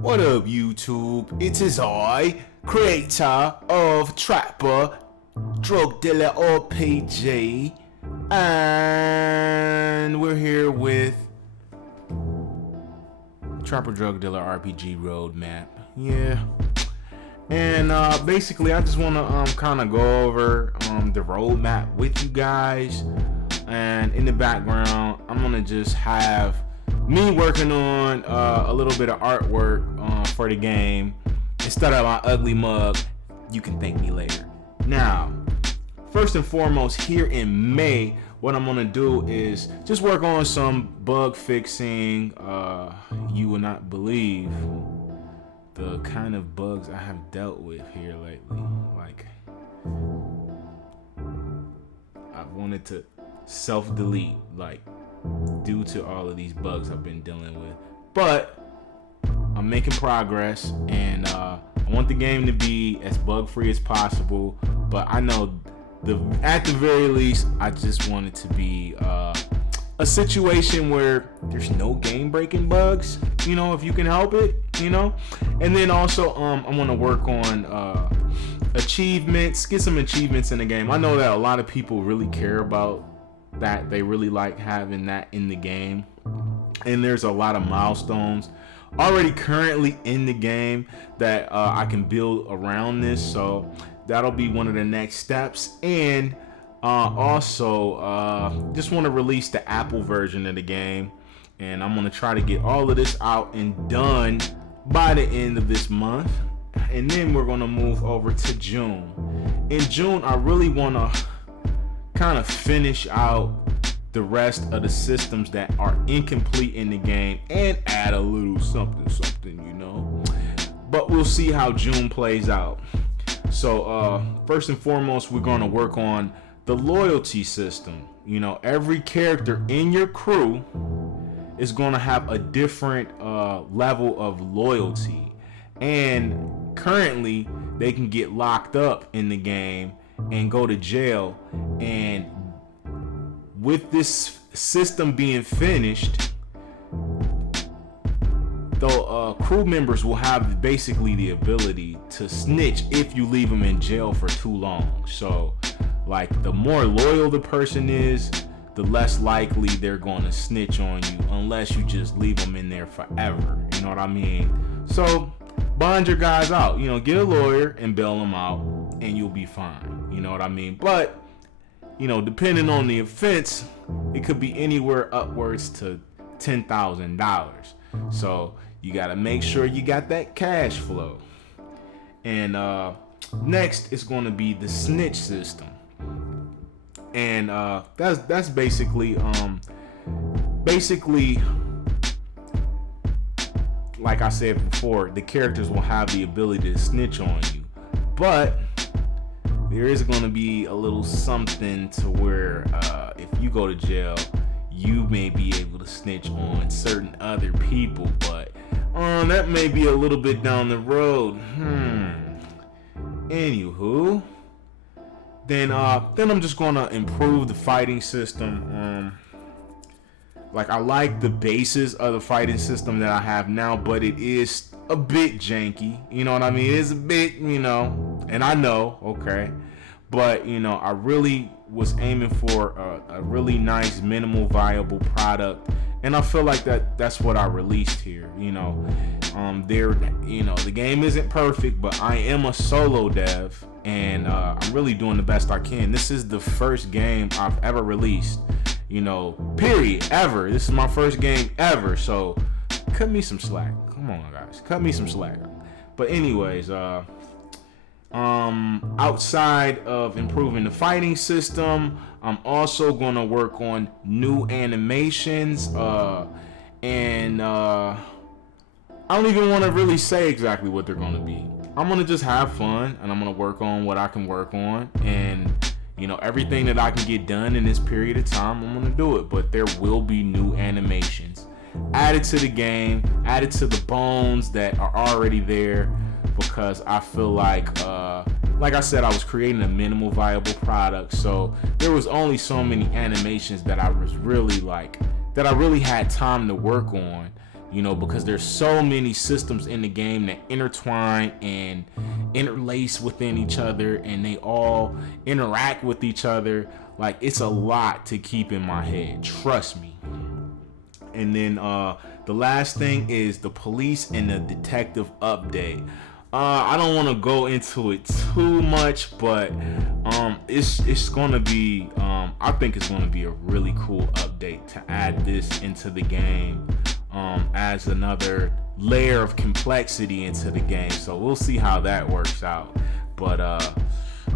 What up, YouTube? It is I, creator of Trapper, Drug Dealer RPG, and we're here with Trapper Drug Dealer RPG Roadmap. Yeah. And basically, I just want to kind of go over the roadmap with you guys. And in the background, I'm gonna just have me working on a little bit of artwork for the game. Instead of my ugly mug, you can thank me later. Now, first and foremost, here in May, what I'm gonna do is just work on some bug fixing. You will not believe the kind of bugs I have dealt with here lately. Like, I wanted to self-delete, like, due to all of these bugs I've been dealing with, but I'm making progress, and I want the game to be as bug-free as possible. But I know at the very least, I just want it to be a situation where there's no game-breaking bugs, you know, if you can help it, you know. And then also I want to work on achievements, get some achievements in the game. I know that a lot of people really care about that. They really like having that in the game, and there's a lot of milestones already currently in the game that I can build around this, so that'll be one of the next steps. And also just want to release the Apple version of the game, and I'm going to try to get all of this out and done by the end of this month. And then we're going to move over to June. In June, I really want to kind of finish out the rest of the systems that are incomplete in the game and add a little something, you know. But we'll see how June plays out. So first and foremost, we're going to work on the loyalty system. You know, every character in your crew is going to have a different level of loyalty, and currently they can get locked up in the game and go to jail. And with this system being finished, the crew members will have basically the ability to snitch if you leave them in jail for too long. So, like, the more loyal the person is, the less likely they're going to snitch on you, unless you just leave them in there forever. You know what I mean? So, bond your guys out. You know, get a lawyer and bail them out, and you'll be fine. You know what I mean? But, you know, depending on the offense, it could be anywhere upwards to $10,000. So you got to make sure you got that cash flow. And next is going to be the Snitch System. And that's basically like I said before, the characters will have the ability to snitch on you, but there is going to be a little something to where if you go to jail, you may be able to snitch on certain other people, but that may be a little bit down the road. Anywho, then I'm just going to improve the fighting system. Like, I like the basis of the fighting system that I have now, but it is a bit janky. You know what I mean? It's a bit, you know, and I know, okay. But, you know, I really was aiming for a really nice minimal viable product, and I feel like that's what I released here. You know, you know, the game isn't perfect, but I am a solo dev, and I'm really doing the best I can. This is the first game I've ever released, you know, period, ever. This is my first game ever, so cut me some slack. Come on, guys, cut me some slack. But anyways, outside of improving the fighting system, I'm also going to work on new animations, and I don't even want to really say exactly what they're going to be. I'm going to just have fun, and I'm going to work on what I can work on, and, you know, everything that I can get done in this period of time, I'm going to do it. But there will be new animations added to the game, added to the bones that are already there, because I feel like I said, I was creating a minimal viable product, so there was only so many animations that I was really like, that I really had time to work on because there's so many systems in the game that intertwine and interlace within each other, and they all interact with each other. Like, it's a lot to keep in my head, trust me. And then the last thing is the police and the detective update. I don't want to go into it too much, but it's gonna be I think it's gonna be a really cool update to add this into the game as another layer of complexity into the game. So we'll see how that works out, but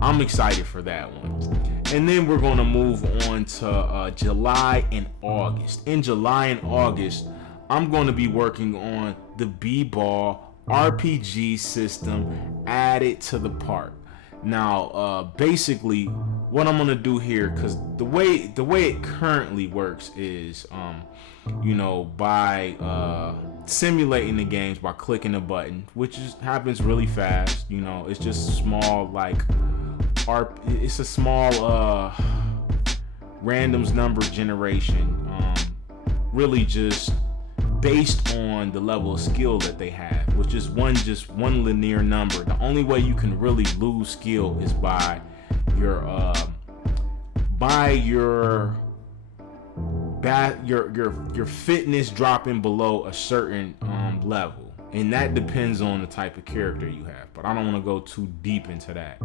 I'm excited for that one. And then we're gonna move on to July and August. In July and August, I'm going to be working on the B-Ball RPG system added to the park. Now, basically, what I'm gonna do here, because the way it currently works is, by simulating the games by clicking a button, which happens really fast. It's just small, it's a small randoms number generation, really just based on the level of skill that they have, which is one linear number. The only way you can really lose skill is by your fitness dropping below a certain level, and that depends on the type of character you have. But I don't want to go too deep into that.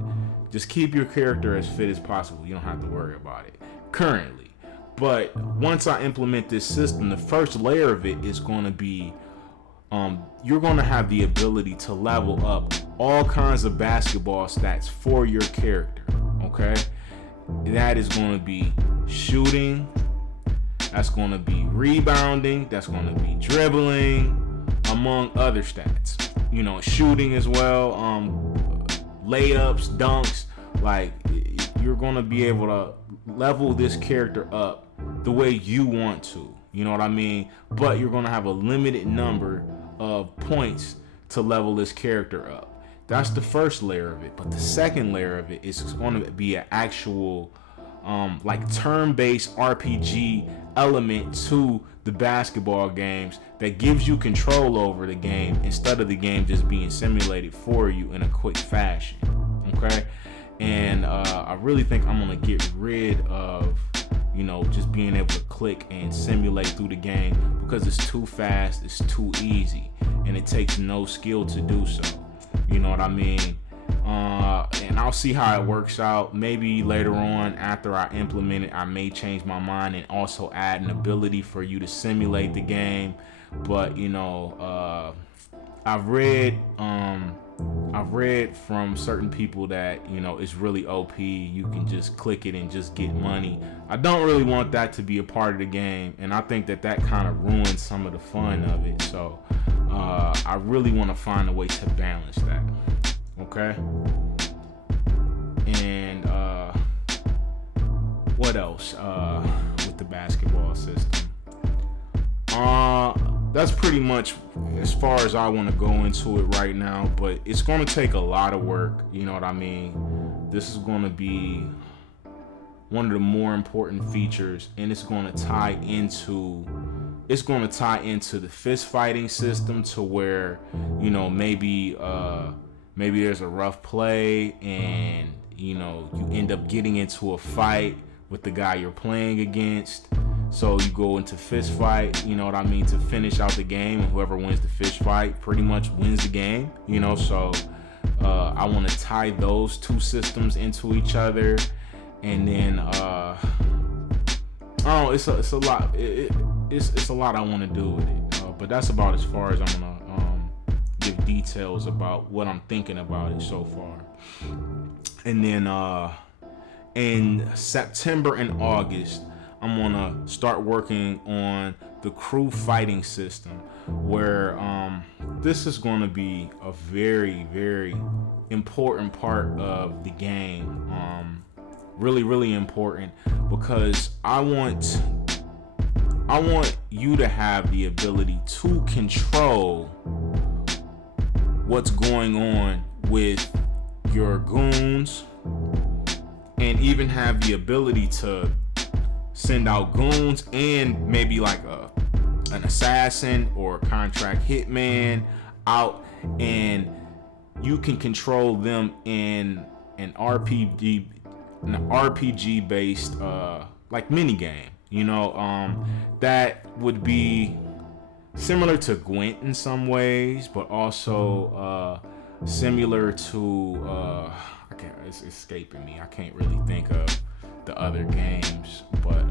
Just keep your character as fit as possible. You don't have to worry about it currently. But once I implement this system, the first layer of it is going to be you're going to have the ability to level up all kinds of basketball stats for your character. Okay, that is going to be shooting, that's going to be rebounding, that's going to be dribbling, among other stats. Shooting as well, layups, dunks. Like, you're going to be able to level this character up the way you want to, you know what I mean? But you're going to have a limited number of points to level this character up. That's the first layer of it. But the second layer of it is going to be an actual turn-based RPG element to the basketball games that gives you control over the game instead of the game just being simulated for you in a quick fashion. Okay? And I really think I'm gonna get rid of just being able to click and simulate through the game, because it's too fast, it's too easy, and it takes no skill to do so. You know what I mean? And I'll see how it works out. Maybe later on, after I implement it, I may change my mind and also add an ability for you to simulate the game. But I've read from certain people that it's really OP. You can just click it and just get money. I don't really want that to be a part of the game, and I think that kind of ruins some of the fun of it. So I really want to find a way to balance that. Okay. And what else with the basketball system? That's pretty much as far as I want to go into it right now, but it's going to take a lot of work. You know what I mean? This is going to be one of the more important features, and it's going to tie into the fist fighting system, to where maybe there's a rough play and you end up getting into a fight with the guy you're playing against. So you go into fist fight, to finish out the game, and whoever wins the fist fight pretty much wins the game, so I want to tie those two systems into each other. And then it's a lot. It's a lot I want to do with it, but that's about as far as I'm gonna give details about what I'm thinking about it so far. And then in September and August, I'm gonna start working on the crew fighting system, where this is gonna be a very, very important part of the game. Really, really important, because I want you to have the ability to control what's going on with your goons, and even have the ability to send out goons, and maybe like an assassin or a contract hitman out, and you can control them in an RPG based like mini game. That would be similar to Gwent in some ways, but also similar to it's escaping me. I can't really think of the other games, but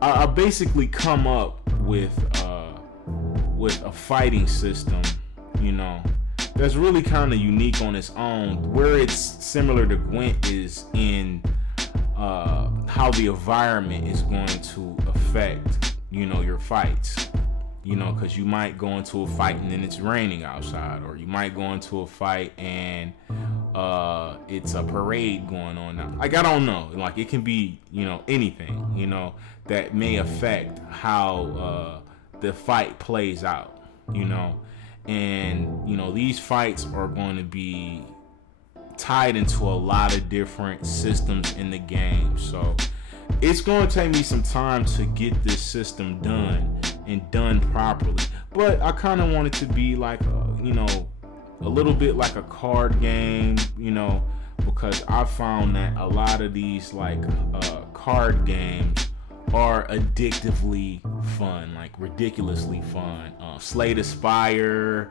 I basically come up with a fighting system, that's really kind of unique on its own. Where it's similar to Gwent is in how the environment is going to affect, your fights. Because you might go into a fight and then it's raining outside, or you might go into a fight and it's a parade going on now. Like, I don't know. Like, it can be, anything, that may affect how the fight plays out, And, these fights are going to be tied into a lot of different systems in the game. So it's going to take me some time to get this system done and done properly. But I kind of want it to be like, a little bit like a card game, because I found that a lot of these like card games are addictively fun, like ridiculously fun. Slay the Spire,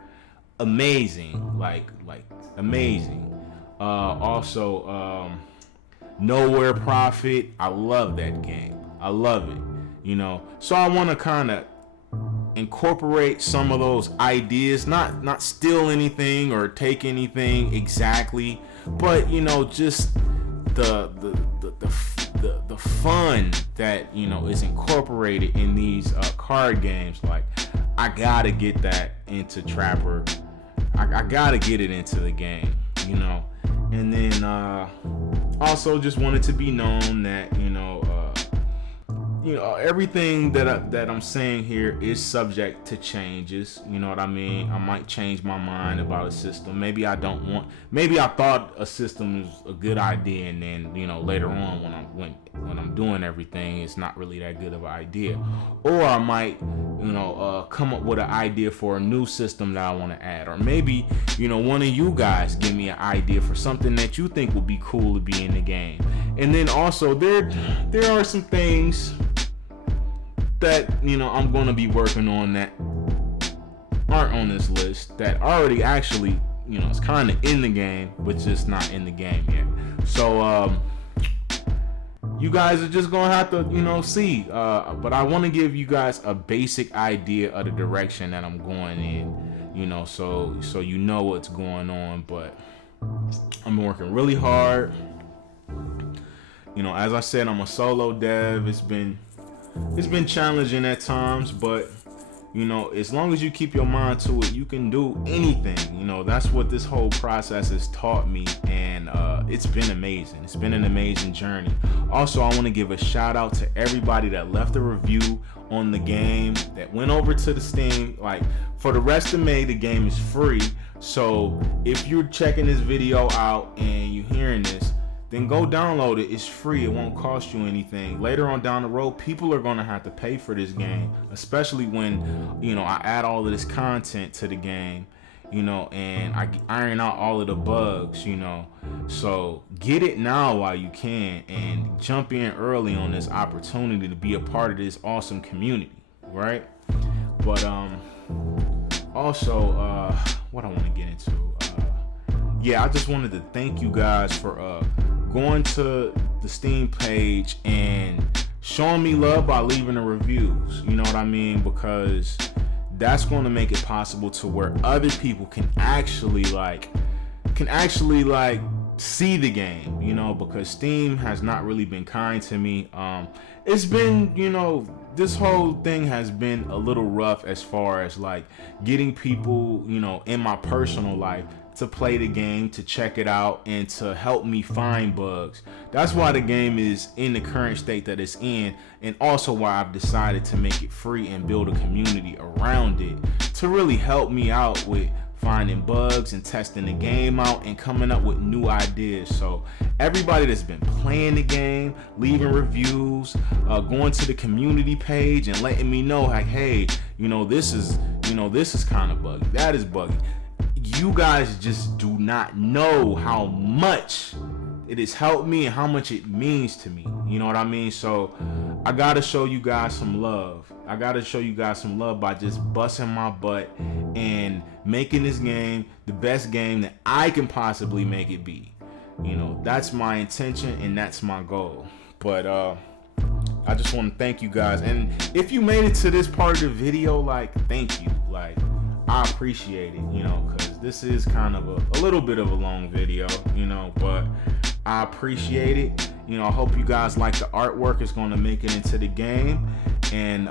amazing, like amazing. Also, Nowhere Profit, I love that game. I love it, So I want to kind of incorporate some of those ideas, not steal anything or take anything exactly, but just the fun that is incorporated in these card games. Like, I gotta get that into Trapper. I gotta get it into the game, and then also just wanted to be known that everything that I'm saying here is subject to changes. You know what I mean? I might change my mind about a system. Maybe I thought a system is a good idea, and then later on when I'm doing everything, it's not really that good of an idea. Or I might come up with an idea for a new system that I want to add. Or maybe one of you guys give me an idea for something that you think would be cool to be in the game. And then also there are some things that I'm going to be working on that aren't on this list, that already actually it's kind of in the game, but just not in the game yet. So you guys are just gonna have to see, but I want to give you guys a basic idea of the direction that I'm going in, so what's going on. But I'm working really hard. As I said, I'm a solo dev. It's been challenging at times, but as long as you keep your mind to it, you can do anything. That's what this whole process has taught me, and it's been amazing. It's been an amazing journey. Also, I want to give a shout out to everybody that left a review on the game, that went over to the Steam. Like, for the rest of May, the game is free. So if you're checking this video out and you're hearing this, then go download it. It's free. It won't cost you anything. Later on down the road, people are going to have to pay for this game, especially when, I add all of this content to the game, and I iron out all of the bugs, So get it now while you can, and jump in early on this opportunity to be a part of this awesome community, right? But also, what I want to get into, I just wanted to thank you guys for going to the Steam page and showing me love by leaving the reviews. You know what I mean? Because that's going to make it possible to where other people can actually see the game, because Steam has not really been kind to me. It's been, this whole thing has been a little rough as far as getting people, in my personal life to play the game, to check it out, and to help me find bugs. That's why the game is in the current state that it's in, and also why I've decided to make it free and build a community around it to really help me out with finding bugs and testing the game out and coming up with new ideas. So everybody that's been playing the game, leaving reviews, going to the community page and letting me know like, hey, this is kind of buggy, that is buggy. You guys just do not know how much it has helped me and how much it means to me. You know what I mean? So I gotta show you guys some love. I gotta show you guys some love by just busting my butt and making this game the best game that I can possibly make it be. That's my intention and that's my goal. But I just want to thank you guys. And if you made it to this part of the video, like, thank you. Like, I appreciate it, because this is kind of a little bit of a long video, but I appreciate it. I hope you guys like the artwork. It's going to make it into the game. And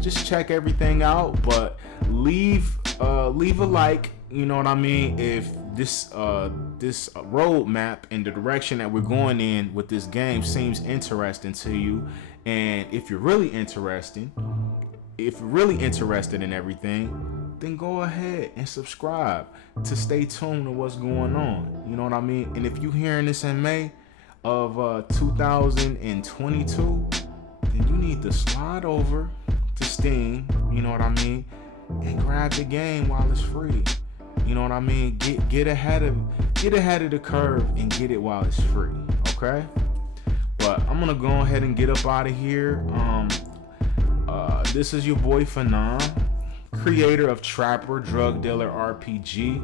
just check everything out. But leave a like, you know what I mean, if this roadmap and the direction that we're going in with this game seems interesting to you. And if you're really interested in everything, then go ahead and subscribe to stay tuned to what's going on. You know what I mean? And if you're hearing this in May of 2022, then you need to slide over to Steam, you know what I mean, and grab the game while it's free. You know what I mean? Get ahead of the curve and get it while it's free. Okay? But I'm gonna go ahead and get up out of here. This is your boy Fanon, creator of Trapper Drug Dealer RPG.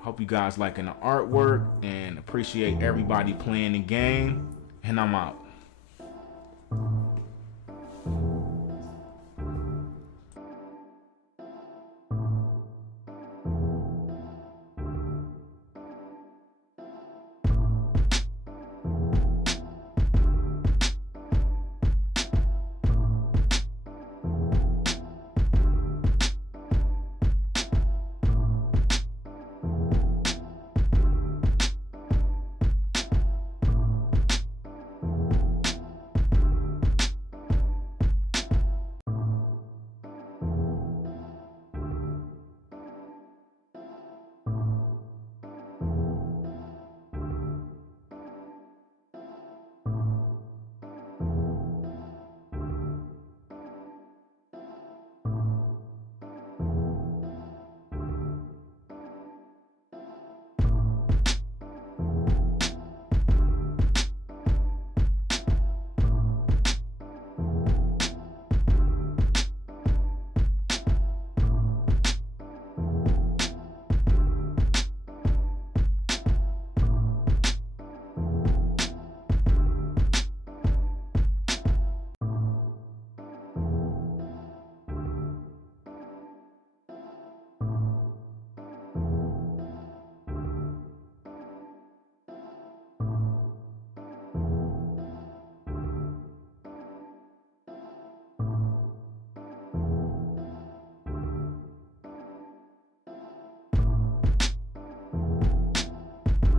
Hope you guys liking the artwork and appreciate everybody playing the game. And I'm out.